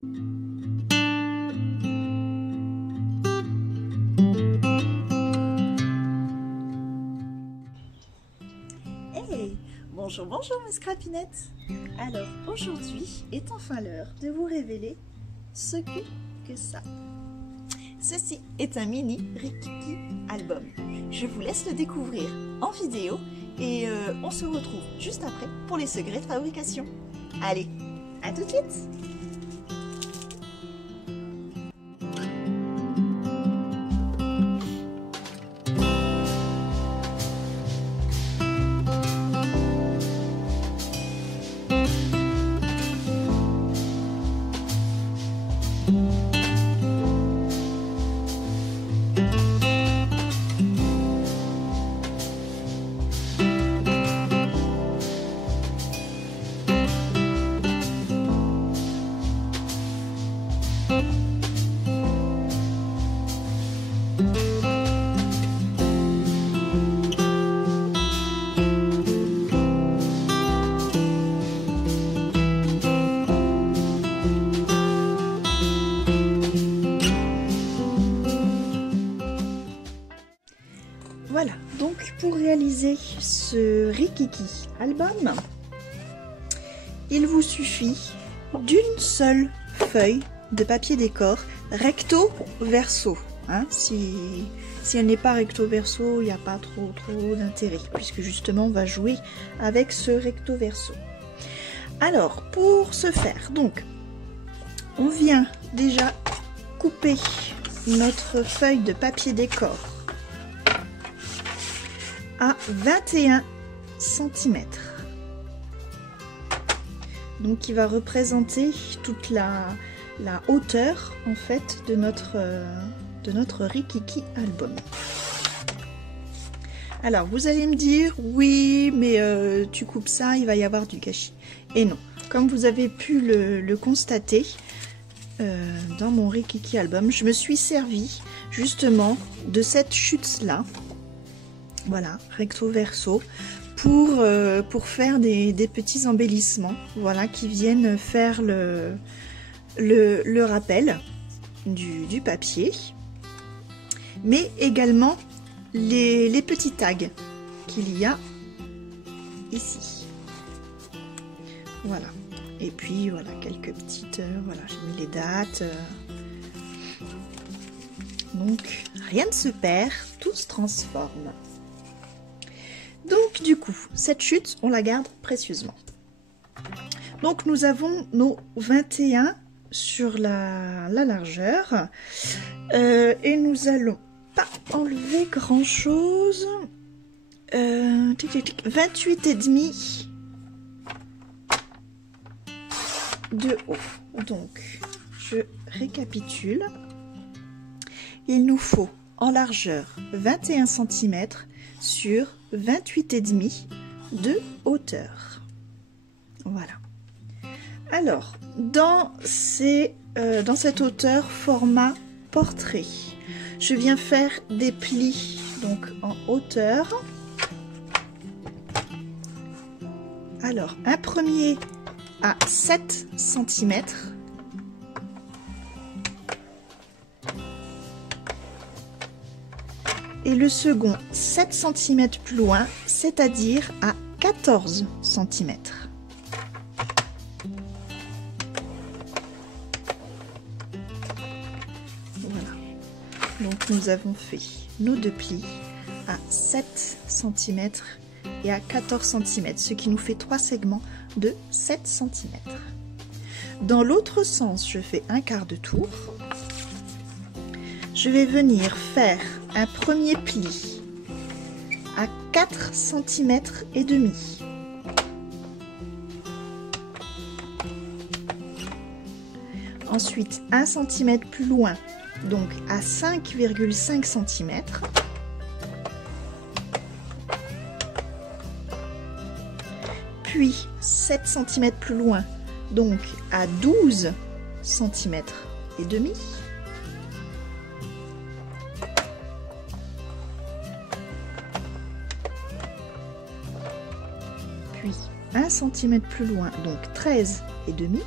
Hey, bonjour, bonjour mes scrapinettes. Alors aujourd'hui est enfin l'heure de vous révéler ce que ça. Ceci est un mini Rikiki album. Je vous laisse le découvrir en vidéo et on se retrouve juste après pour les secrets de fabrication. Allez, à tout de suite. Voilà, donc pour réaliser ce Rikiki album, il vous suffit d'une seule feuille de papier décor recto verso. Hein, si elle n'est pas recto verso, il n'y a pas trop d'intérêt, puisque justement on va jouer avec ce recto verso. Alors pour ce faire, donc on vient déjà couper notre feuille de papier décor à 21 cm. Donc qui va représenter toute la hauteur en fait de notre Rikiki album. Alors vous allez me dire oui mais tu coupes ça, il va y avoir du gâchis. Et non, comme vous avez pu le constater dans mon Rikiki album, je me suis servi justement de cette chute là. Voilà, recto verso, pour faire des petits embellissements, voilà, qui viennent faire le rappel du papier, mais également les petits tags qu'il y a ici. Voilà, et puis voilà, quelques petites, voilà, j'ai mis les dates. Donc, rien ne se perd, tout se transforme. Donc du coup, cette chute, on la garde précieusement. Donc nous avons nos 21 sur la largeur. Et nous allons pas enlever grand chose. 28,5 de haut. Donc je récapitule. Il nous faut en largeur 21 cm sur 28,5 de hauteur. Voilà. Alors, dans cette hauteur format portrait, je viens faire des plis donc en hauteur. Alors, un premier à 7 cm. Et le second 7 cm plus loin, c'est-à-dire à 14 cm. Voilà. Donc nous avons fait nos deux plis à 7 cm et à 14 cm, ce qui nous fait 3 segments de 7 cm. Dans l'autre sens, je fais un quart de tour. Je vais venir faire un premier pli à 4 cm et demi. Ensuite 1 cm plus loin, donc à 5,5 cm. Puis 7 cm plus loin, donc à 12 cm et demi. Puis 1 cm plus loin, donc 13,5.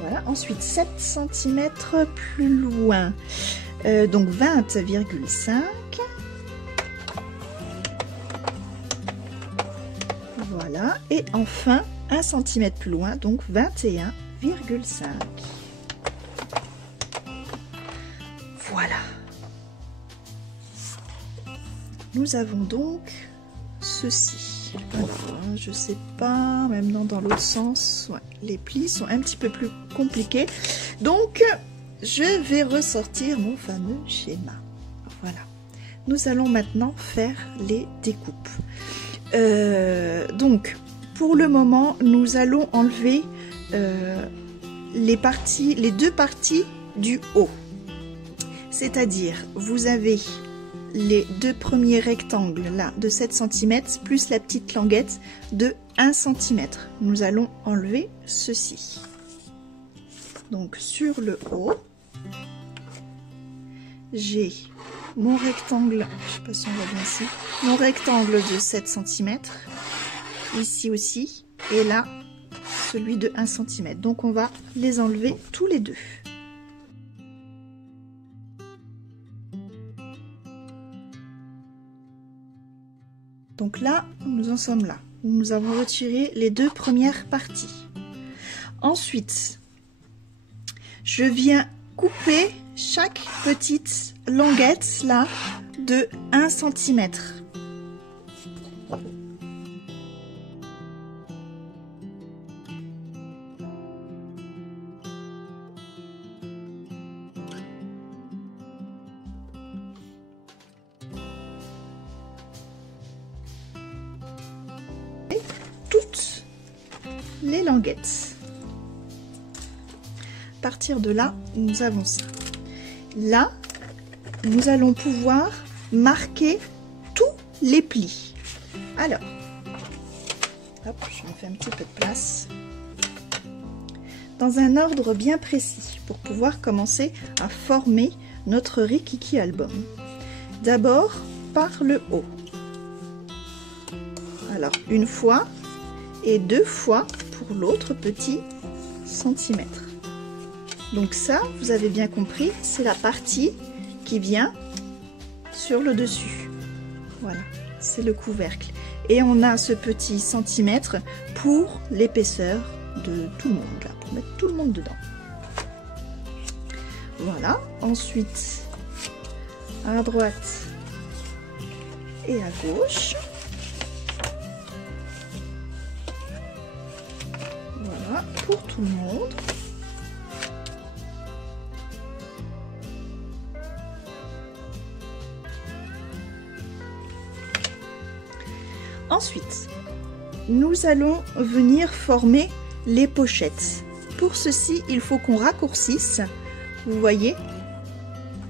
Voilà, ensuite 7 cm plus loin, donc 20,5. Voilà, et enfin 1 cm plus loin, donc 21,5. Voilà. Nous avons donc ceci. Alors, je sais pas, même dans l'autre sens, ouais, les plis sont un petit peu plus compliqués. Donc, je vais ressortir mon fameux schéma. Voilà. Nous allons maintenant faire les découpes. Donc, pour le moment, nous allons enlever les deux parties du haut. C'est-à-dire, vous avez les deux premiers rectangles là de 7 cm plus la petite languette de 1 cm. Nous allons enlever ceci. Donc sur le haut, j'ai mon rectangle, je sais pas si on voit bien ici, mon rectangle de 7 cm, ici aussi, et là celui de 1 cm. Donc on va les enlever tous les deux. Donc là, nous en sommes là. Nous avons retiré les deux premières parties. Ensuite, je viens couper chaque petite languette là de 1 cm. Toutes les languettes. À partir de là, nous avons ça. Là, nous allons pouvoir marquer tous les plis. Alors, hop, je me fais un petit peu de place. Dans un ordre bien précis pour pouvoir commencer à former notre Rikiki album. D'abord, par le haut. Alors, une fois et deux fois pour l'autre petit centimètre. Donc ça, vous avez bien compris, c'est la partie qui vient sur le dessus. Voilà, c'est le couvercle. Et on a ce petit centimètre pour l'épaisseur de tout le monde, là, pour mettre tout le monde dedans. Voilà, ensuite, à droite et à gauche. Voilà, pour tout le monde. Ensuite, nous allons venir former les pochettes. Pour ceci, il faut qu'on raccourcisse, vous voyez,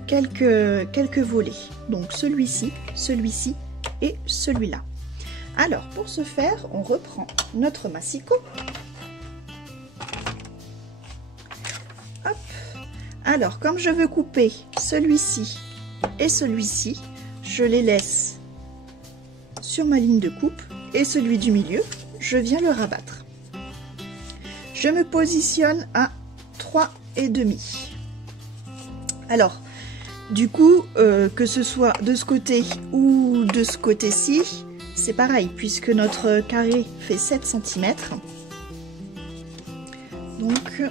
quelques volets. Donc celui-ci, celui-ci et celui-là. Alors, pour ce faire, on reprend notre massicot. Hop. Alors, comme je veux couper celui-ci et celui-ci, je les laisse sur ma ligne de coupe et celui du milieu, je viens le rabattre. Je me positionne à 3,5. Alors, du coup, que ce soit de ce côté ou de ce côté-ci, c'est pareil, puisque notre carré fait 7 cm. Donc,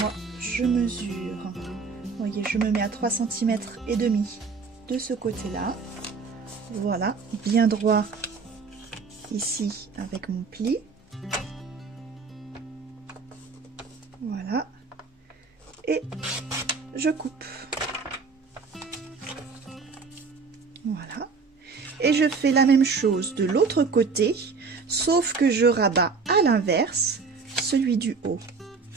moi, je mesure. Vous voyez, je me mets à 3,5 cm de ce côté-là. Voilà, bien droit ici avec mon pli. Voilà. Et je coupe. Voilà. Et je fais la même chose de l'autre côté, sauf que je rabats à l'inverse celui du haut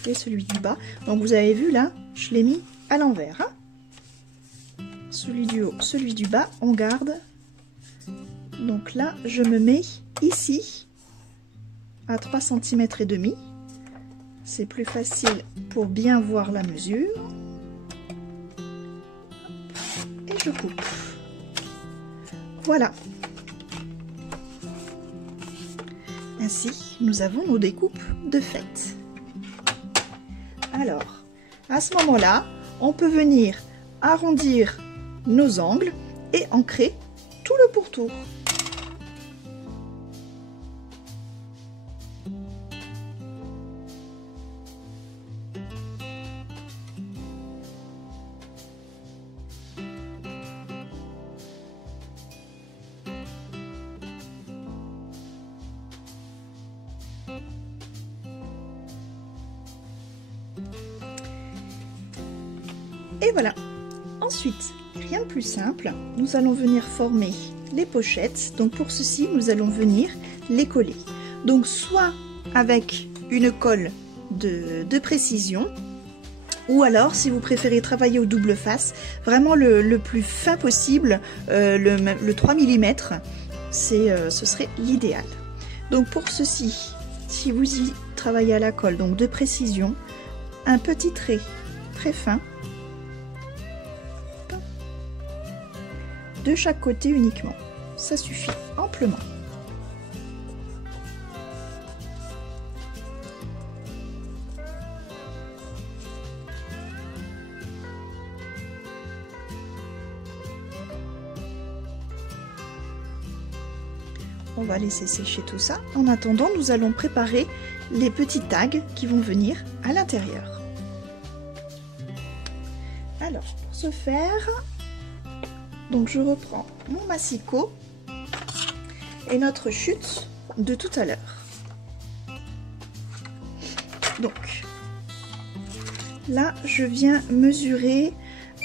et celui du bas. Donc vous avez vu là, je l'ai mis à l'envers. Hein. Celui du haut, celui du bas, on garde. Donc là, je me mets ici à 3,5 cm. C'est plus facile pour bien voir la mesure. Et je coupe. Voilà. Ainsi, nous avons nos découpes de fait. Alors, à ce moment-là, on peut venir arrondir nos angles et ancrer tout le pourtour. Et voilà. Ensuite, rien de plus simple, nous allons venir former les pochettes. Donc pour ceci, nous allons venir les coller. Donc soit avec une colle de précision, ou alors si vous préférez travailler au double face, vraiment le plus fin possible, le 3 mm, ce serait l'idéal. Donc pour ceci, si vous y travaillez à la colle, donc de précision, un petit trait très fin, de chaque côté uniquement, ça suffit amplement. On va laisser sécher tout ça. En attendant, nous allons préparer les petits tags qui vont venir à l'intérieur. Alors, pour ce faire, donc je reprends mon massicot et notre chute de tout à l'heure. Donc là, je viens mesurer,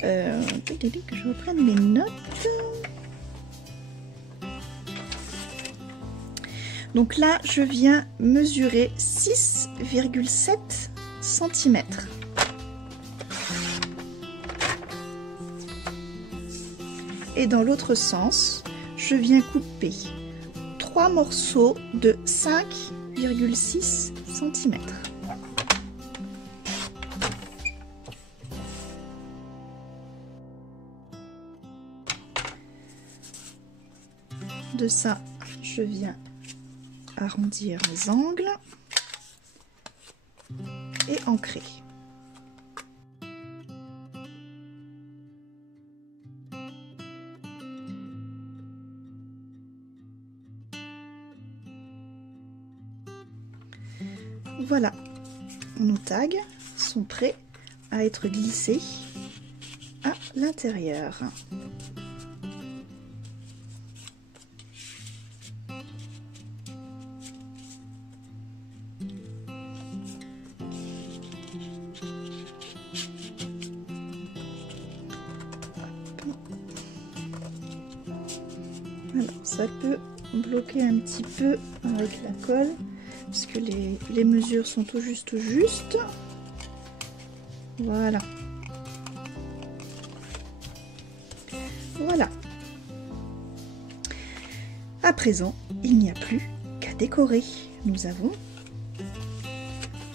que je reprenne mes notes. Donc là, je viens mesurer 6,7 cm. Et dans l'autre sens, je viens couper 3 morceaux de 5,6 cm. De ça, je viens arrondir les angles et ancrer. Voilà, nos tags sont prêts à être glissés à l'intérieur. Alors, ça peut bloquer un petit peu avec la colle, parce que les mesures sont tout juste. Voilà. Voilà. À présent, il n'y a plus qu'à décorer. Nous avons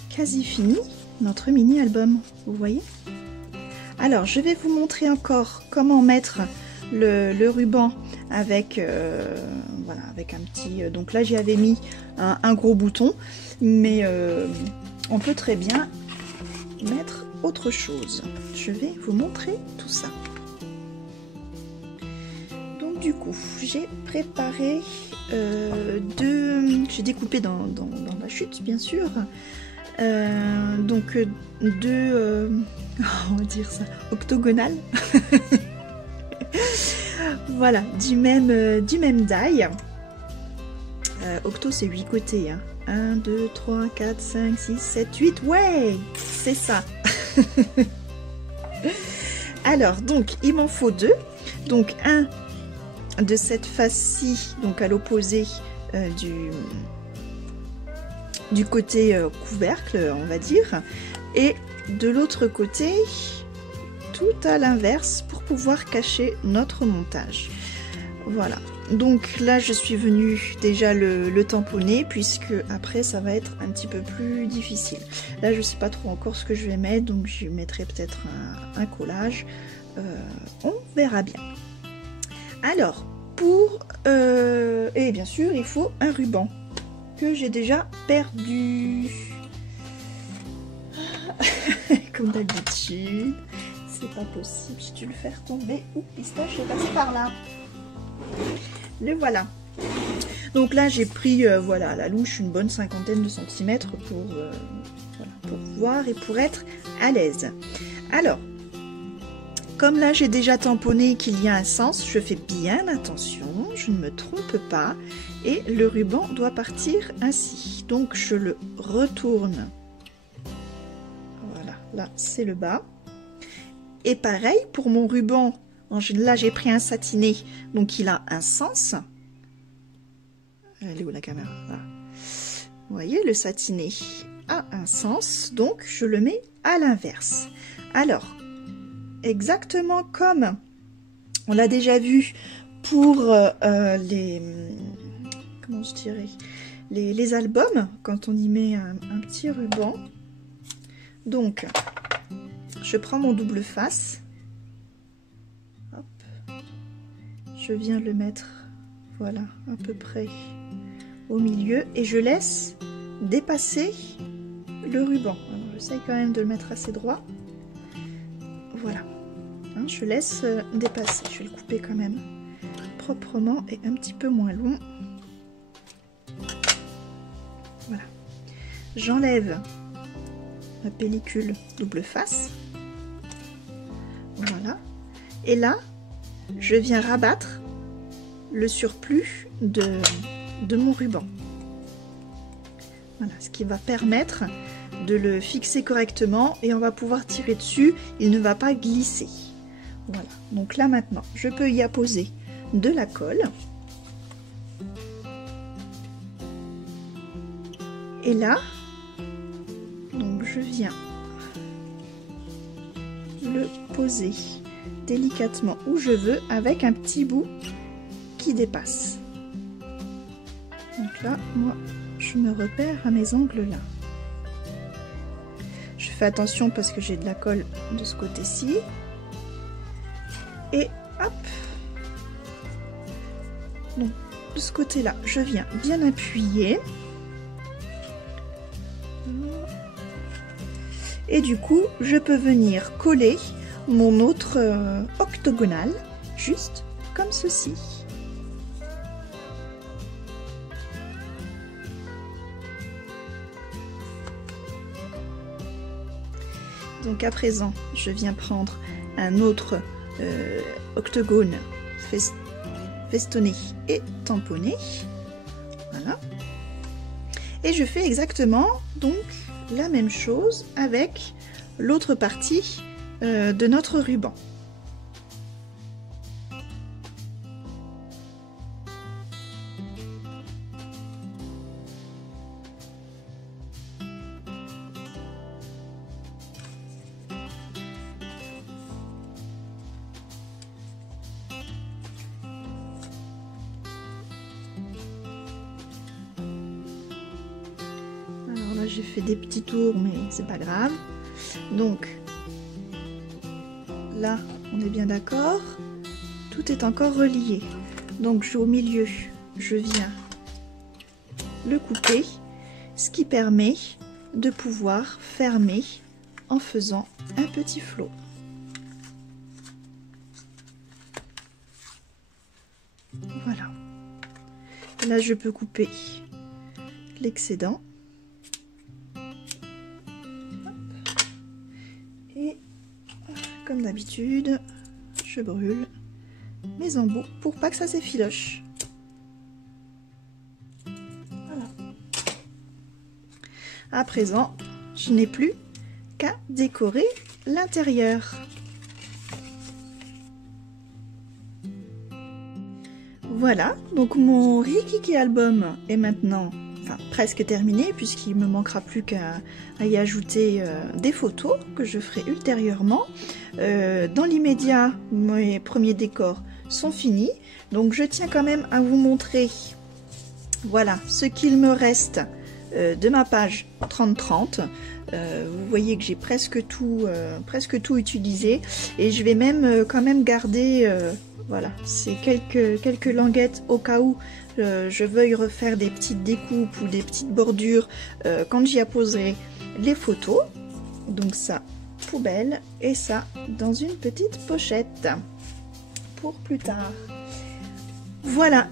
quasi fini notre mini-album, vous voyez? Alors, je vais vous montrer encore comment mettre le ruban avec, voilà, avec un petit... donc là, j'y avais mis un gros bouton, mais on peut très bien mettre autre chose. Je vais vous montrer tout ça. Donc du coup, j'ai préparé j'ai découpé dans la chute, bien sûr, donc deux, on va dire ça, octogonales. Voilà, du même die. Octo, c'est 8 côtés, hein. 1, 2, 3, 4, 5, 6, 7, 8. Ouais, c'est ça. Alors, donc, il m'en faut 2. Donc, un de cette face-ci, donc à l'opposé du côté couvercle, on va dire. Et de l'autre côté, tout à l'inverse, pour pouvoir cacher notre montage. Voilà. Donc là, je suis venue déjà le tamponner, puisque après, ça va être un petit peu plus difficile. Là, je sais pas trop encore ce que je vais mettre, donc je mettrai peut-être un collage. On verra bien. Alors, et bien sûr, il faut un ruban que j'ai déjà perdu. comme d'habitude. C'est pas possible, j'ai dû le faire tomber. Ouh, pistache est passé par là. Le voilà. Donc là, j'ai pris voilà, la louche une bonne cinquantaine de centimètres pour, voilà, pour voir et pour être à l'aise. Alors, comme là, j'ai déjà tamponné qu'il y a un sens, je fais bien attention, je ne me trompe pas. Et le ruban doit partir ainsi. Donc, je le retourne. Voilà, là, c'est le bas. Et pareil, pour mon ruban, là, j'ai pris un satiné, donc il a un sens. Elle est où la caméra? Là. Vous voyez, le satiné a un sens, donc je le mets à l'inverse. Alors, exactement comme on l'a déjà vu pour les... comment je dirais, les albums, quand on y met un petit ruban. Donc, je prends mon double face. Hop. Je viens le mettre, voilà, à peu près au milieu. Et je laisse dépasser le ruban. Alors, j'essaye quand même de le mettre assez droit. Voilà. Hein, je laisse dépasser. Je vais le couper quand même proprement et un petit peu moins long. Voilà. J'enlève ma pellicule double face. Voilà. Et là, je viens rabattre le surplus de mon ruban. Voilà, ce qui va permettre de le fixer correctement et on va pouvoir tirer dessus. Il ne va pas glisser. Voilà. Donc là maintenant, je peux y apposer de la colle. Et là, donc je viens le poser délicatement où je veux avec un petit bout qui dépasse. Donc là, moi, je me repère à mes angles là. Je fais attention parce que j'ai de la colle de ce côté-ci. Et hop. Donc, de ce côté-là, je viens bien appuyer. Et du coup, je peux venir coller mon autre octogonale, juste comme ceci. Donc à présent, je viens prendre un autre octogone festonné et tamponné. Voilà. Et je fais exactement donc la même chose avec l'autre partie de notre ruban. J'ai fait des petits tours, mais c'est pas grave. Donc là, on est bien d'accord. Tout est encore relié. Donc au milieu, je viens le couper, ce qui permet de pouvoir fermer en faisant un petit flot. Voilà. Là, je peux couper l'excédent. Et comme d'habitude, je brûle mes embouts pour pas que ça s'effiloche. Voilà. À présent, je n'ai plus qu'à décorer l'intérieur. Voilà, donc mon Rikiki album est maintenant presque terminé, puisqu'il me manquera plus qu'à y ajouter des photos que je ferai ultérieurement. Dans l'immédiat, mes premiers décors sont finis, donc je tiens quand même à vous montrer voilà ce qu'il me reste de ma page 30-30. Vous voyez que j'ai presque tout utilisé, et je vais même quand même garder voilà, c'est quelques languettes au cas où je veuille refaire des petites découpes ou des petites bordures quand j'y apposerai les photos. Donc ça, poubelle et ça dans une petite pochette pour plus tard. Voilà,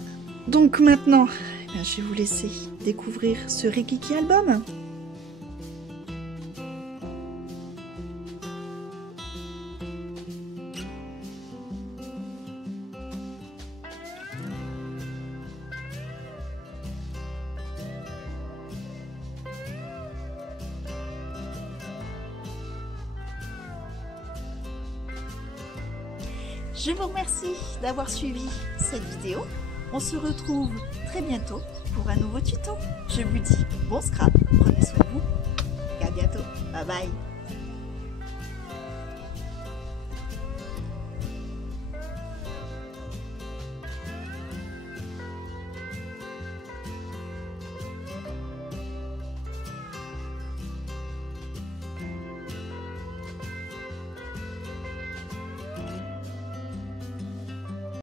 donc maintenant, je vais vous laisser découvrir ce Rikiki album. Je vous remercie d'avoir suivi cette vidéo. On se retrouve très bientôt pour un nouveau tuto. Je vous dis bon scrap, prenez soin de vous et à bientôt. Bye bye.